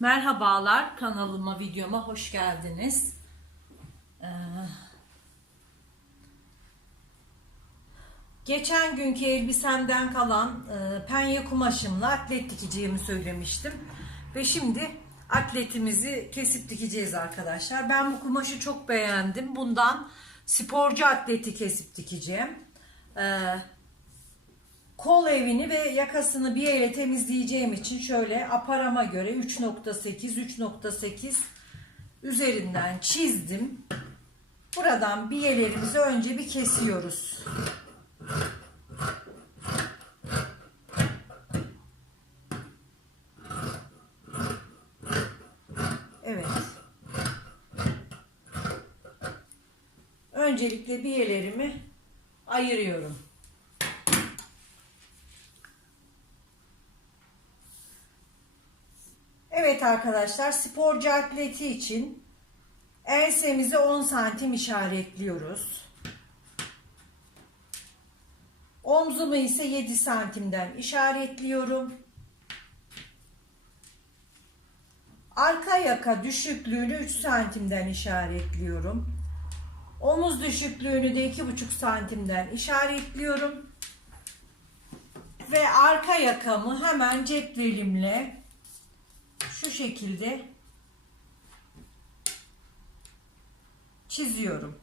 Merhabalar, kanalıma, videoma hoş geldiniz. Geçen günkü elbisemden kalan penye kumaşımla atlet dikeceğimi söylemiştim. Ve şimdi atletimizi kesip dikeceğiz arkadaşlar. Ben bu kumaşı çok beğendim. Bundan sporcu atleti kesip dikeceğim. Kol evini ve yakasını bir ele temizleyeceğim için şöyle aparama göre 3.8 üzerinden çizdim. Buradan biyelerimizi önce bir kesiyoruz. Evet. Öncelikle biyelerimi ayırıyorum. Evet arkadaşlar, sporcu atleti için ensemizi 10 santim işaretliyoruz. Omzumu ise 7 santimden işaretliyorum. Arka yaka düşüklüğünü 3 santimden işaretliyorum. Omuz düşüklüğünü de 2,5 santimden işaretliyorum. Ve arka yakamı hemen cetvelimle şu şekilde çiziyorum.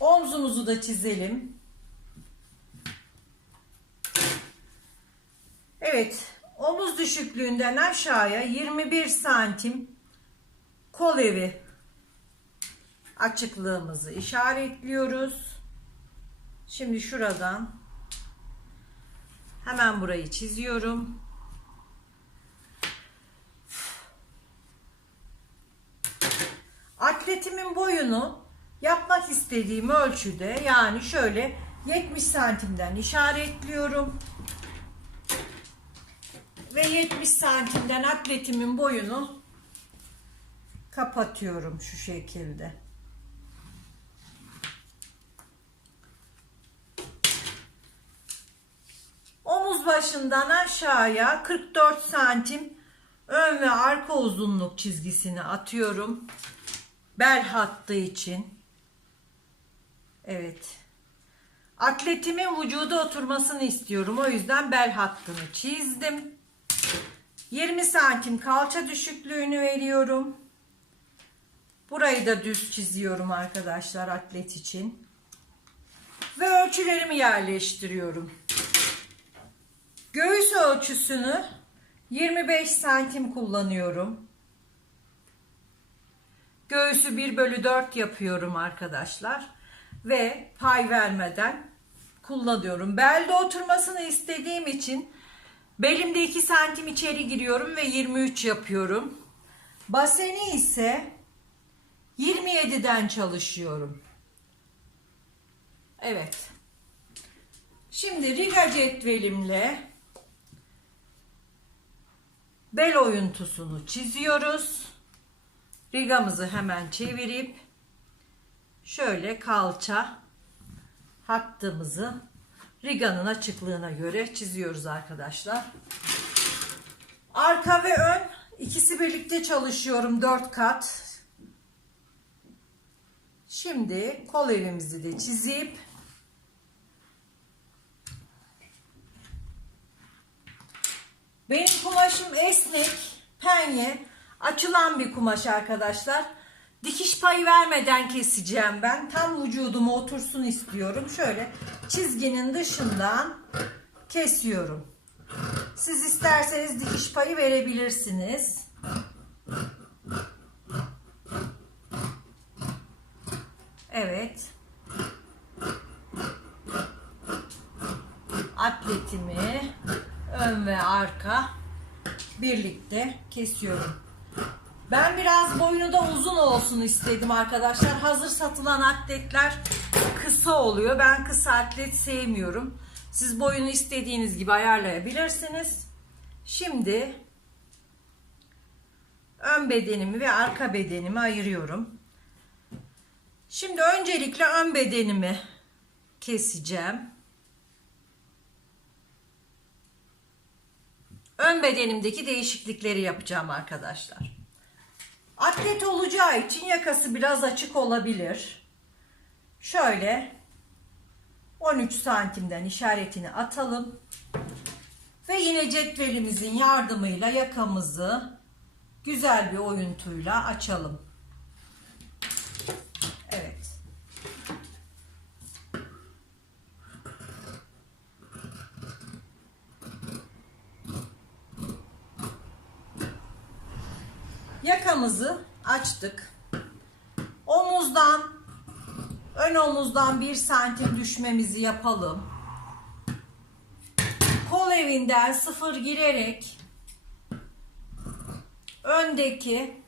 Omzumuzu da çizelim. Evet, omuz düşüklüğünden aşağıya 21 santim kol evi açıklığımızı işaretliyoruz. Şimdi şuradan hemen burayı çiziyorum. Atletimin boyunu yapmak istediğim ölçüde, yani şöyle 70 santimden işaretliyorum. Ve 70 santimden atletimin boyunu kapatıyorum şu şekilde. Omuz başından aşağıya 44 santim ön ve arka uzunluk çizgisini atıyorum. Bel hattı için. Evet. Atletimin vücuda oturmasını istiyorum. O yüzden bel hattını çizdim. 20 santim kalça düşüklüğünü veriyorum. Burayı da düz çiziyorum arkadaşlar atlet için. Ve ölçülerimi yerleştiriyorum. Göğüs ölçüsünü 25 santim kullanıyorum. Göğüsü 1/4 yapıyorum arkadaşlar. Ve pay vermeden kullanıyorum. Belde oturmasını istediğim için belimde 2 santim içeri giriyorum ve 23 yapıyorum. Baseni ise 27'den çalışıyorum. Evet. Şimdi riga cetvelimle bel oyuntusunu çiziyoruz. Rigamızı hemen çevirip şöyle kalça hattımızı riganın açıklığına göre çiziyoruz arkadaşlar. Arka ve ön ikisi birlikte çalışıyorum 4 kat. Şimdi kol evimizi de çizip benim kumaşım esnek, penye, açılan bir kumaş arkadaşlar. Dikiş payı vermeden keseceğim ben. Tam vücuduma otursun istiyorum. Şöyle çizginin dışından kesiyorum. Siz isterseniz dikiş payı verebilirsiniz. Evet. Atletimi ön ve arka birlikte kesiyorum. Ben biraz boynu da uzun olsun istedim arkadaşlar. Hazır satılan atletler kısa oluyor. Ben kısa atlet sevmiyorum. Siz boyunu istediğiniz gibi ayarlayabilirsiniz. Şimdi ön bedenimi ve arka bedenimi ayırıyorum. Şimdi öncelikle ön bedenimi keseceğim. ön bedenimdeki değişiklikleri yapacağım arkadaşlar. Atlet olacağı için yakası biraz açık olabilir. Şöyle 13 santimden işaretini atalım. Ve yine cetvelimizin yardımıyla yakamızı güzel bir oyuntuyla açalım. Evet. Yakamızı açtık. Ön omuzdan 1 santim düşmemizi yapalım. Kol evinden 0 girerek öndeki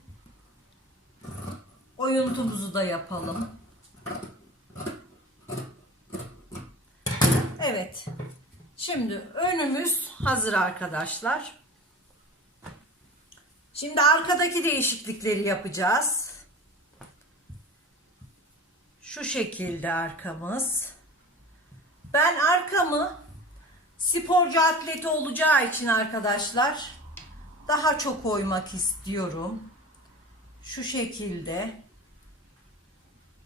oyuntumuzu da yapalım. Evet. Şimdi önümüz hazır arkadaşlar. Şimdi arkadaki değişiklikleri yapacağız. Şu şekilde arkamız. Ben arkamı sporcu atleti olacağı için arkadaşlar daha çok oymak istiyorum. Şu şekilde.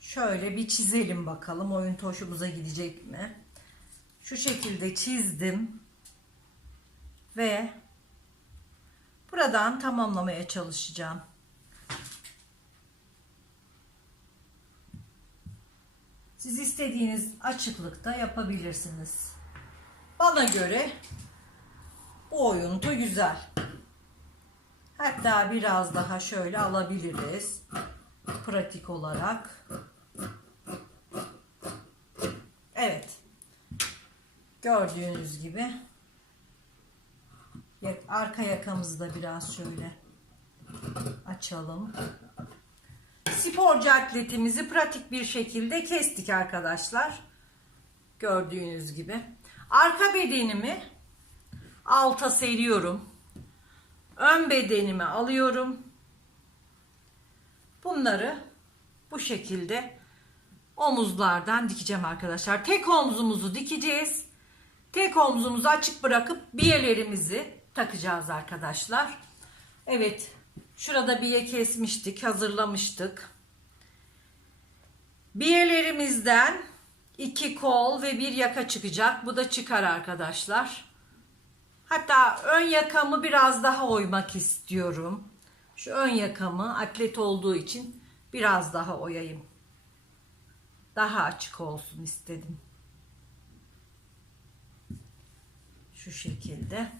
Şöyle bir çizelim bakalım. Oyun hoşumuza gidecek mi? Şu şekilde çizdim. Ve buradan tamamlamaya çalışacağım. Siz istediğiniz açıklıkta yapabilirsiniz. Bana göre bu oyuntu güzel. Hatta biraz daha şöyle alabiliriz. Pratik olarak. Evet. Gördüğünüz gibi. Arka yakamızı da biraz şöyle açalım. Sporcu atletimizi pratik bir şekilde kestik arkadaşlar. Gördüğünüz gibi. Arka bedenimi alta seriyorum. Ön bedenimi alıyorum. Bunları bu şekilde omuzlardan dikeceğim arkadaşlar. Tek omzumuzu dikeceğiz. Tek omzumuzu açık bırakıp biyelerimizi takacağız arkadaşlar. Evet. Şurada biye kesmiştik. Hazırlamıştık. Biyelerimizden 2 kol ve 1 yaka çıkacak. Bu da çıkar arkadaşlar. Hatta ön yakamı biraz daha oymak istiyorum. Şu ön yakamı atlet olduğu için biraz daha oyayım. Daha açık olsun istedim. Şu şekilde.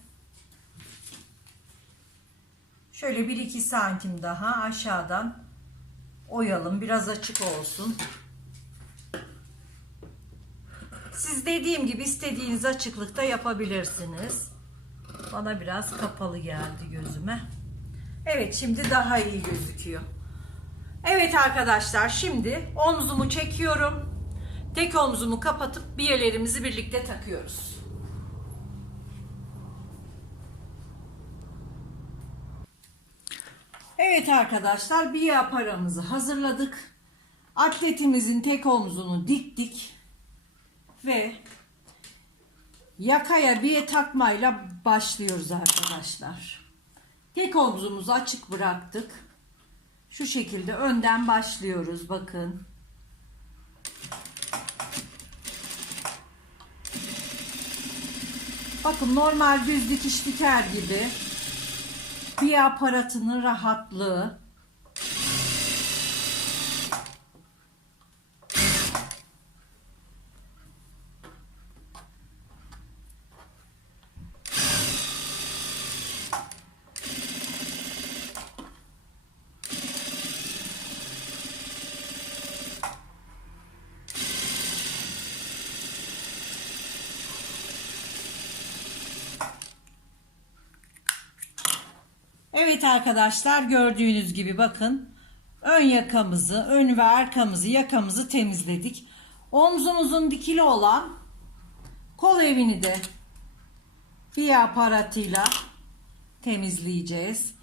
Şöyle 1-2 santim daha aşağıdan oyalım. Biraz açık olsun. Siz dediğim gibi istediğiniz açıklıkta yapabilirsiniz. Bana biraz kapalı geldi gözüme. Evet, şimdi daha iyi gözüküyor. Evet arkadaşlar, şimdi omzumu çekiyorum. Tek omzumu kapatıp biyelerimizi birlikte takıyoruz. Evet arkadaşlar, biye aparamızı hazırladık. Atletimizin tek omzunu diktik. Ve yakaya biye takmayla başlıyoruz arkadaşlar. Tek omzumuzu açık bıraktık. Şu şekilde önden başlıyoruz. Bakın. Bakın, normal düz dikiş diker gibi. Biye aparatının rahatlığı. Evet arkadaşlar, gördüğünüz gibi bakın, ön yakamızı, ön ve arkamızı, yakamızı temizledik. Omzumuzun dikili olan kol evini de biye aparatıyla temizleyeceğiz.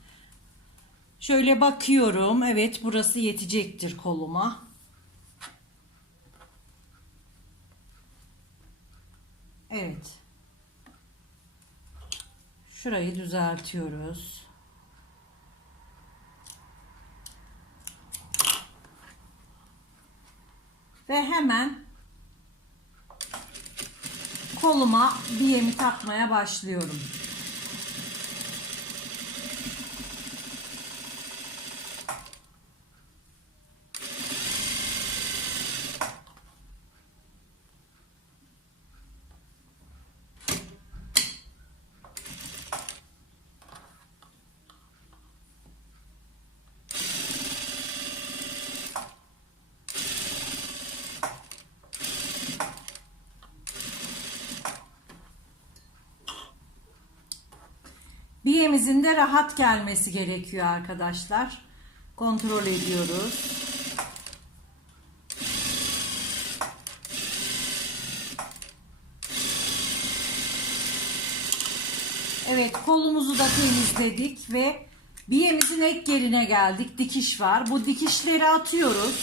Şöyle bakıyorum. Evet, burası yetecektir koluma. Evet. Şurayı düzeltiyoruz. Ve hemen koluma biyemi takmaya başlıyorum. Biyemizin de rahat gelmesi gerekiyor arkadaşlar. Kontrol ediyoruz. Evet, kolumuzu da temizledik ve biyemizin ek yerine geldik. Dikiş var. Bu dikişleri atıyoruz.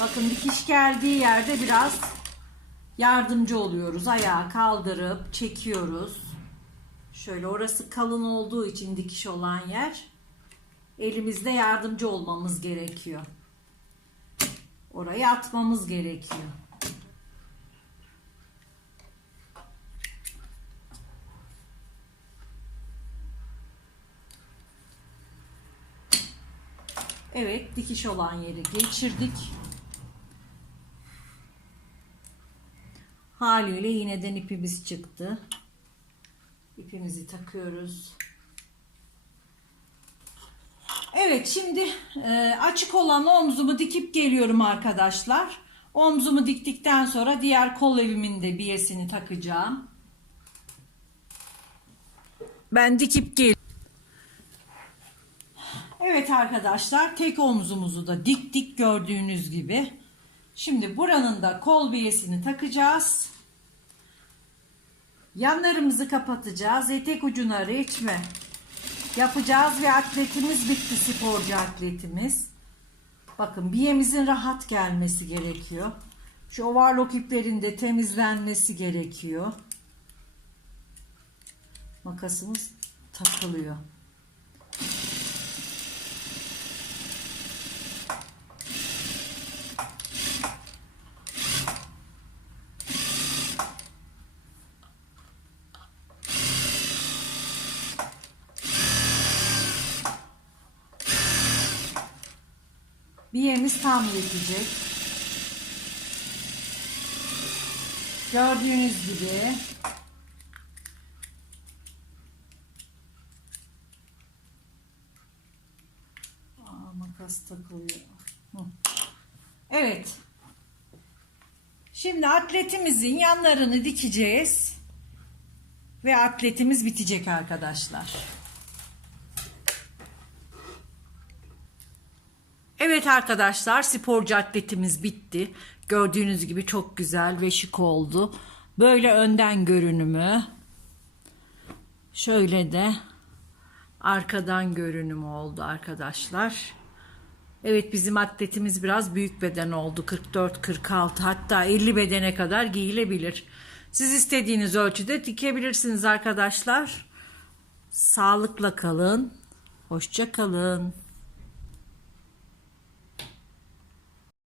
Bakın, dikiş geldiği yerde biraz yardımcı oluyoruz. Ayağı kaldırıp çekiyoruz. Şöyle, orası kalın olduğu için dikiş olan yer, elimizde yardımcı olmamız gerekiyor. Orayı atmamız gerekiyor. Evet, dikiş olan yeri geçirdik. Haliyle iğneden ipimiz çıktı. İpimizi takıyoruz. Evet, şimdi açık olan omzumu dikip geliyorum arkadaşlar. Omzumu diktikten sonra diğer kol evimin de biyesini takacağım. Ben dikip gel. Evet arkadaşlar, tek omzumuzu da diktik gördüğünüz gibi. Şimdi buranın da kol biyesini takacağız. Yanlarımızı kapatacağız. Etek ucuna reçme yapacağız ve atletimiz bitti, sporcu atletimiz. Bakın, biyemizin rahat gelmesi gerekiyor. Şu overlock iplerin de temizlenmesi gerekiyor. Makasımız takılıyor. Biyemiz tam yetecek. Gördüğünüz gibi. Makas takılıyor. Evet. Şimdi atletimizin yanlarını dikeceğiz. Ve atletimiz bitecek arkadaşlar. Evet arkadaşlar, sporcu atletimiz bitti. Gördüğünüz gibi çok güzel ve şık oldu. Böyle önden görünümü. Şöyle de arkadan görünümü oldu arkadaşlar. Evet, bizim atletimiz biraz büyük beden oldu. 44-46, hatta 50 bedene kadar giyilebilir. Siz istediğiniz ölçüde dikebilirsiniz arkadaşlar. Sağlıkla kalın. Hoşça kalın.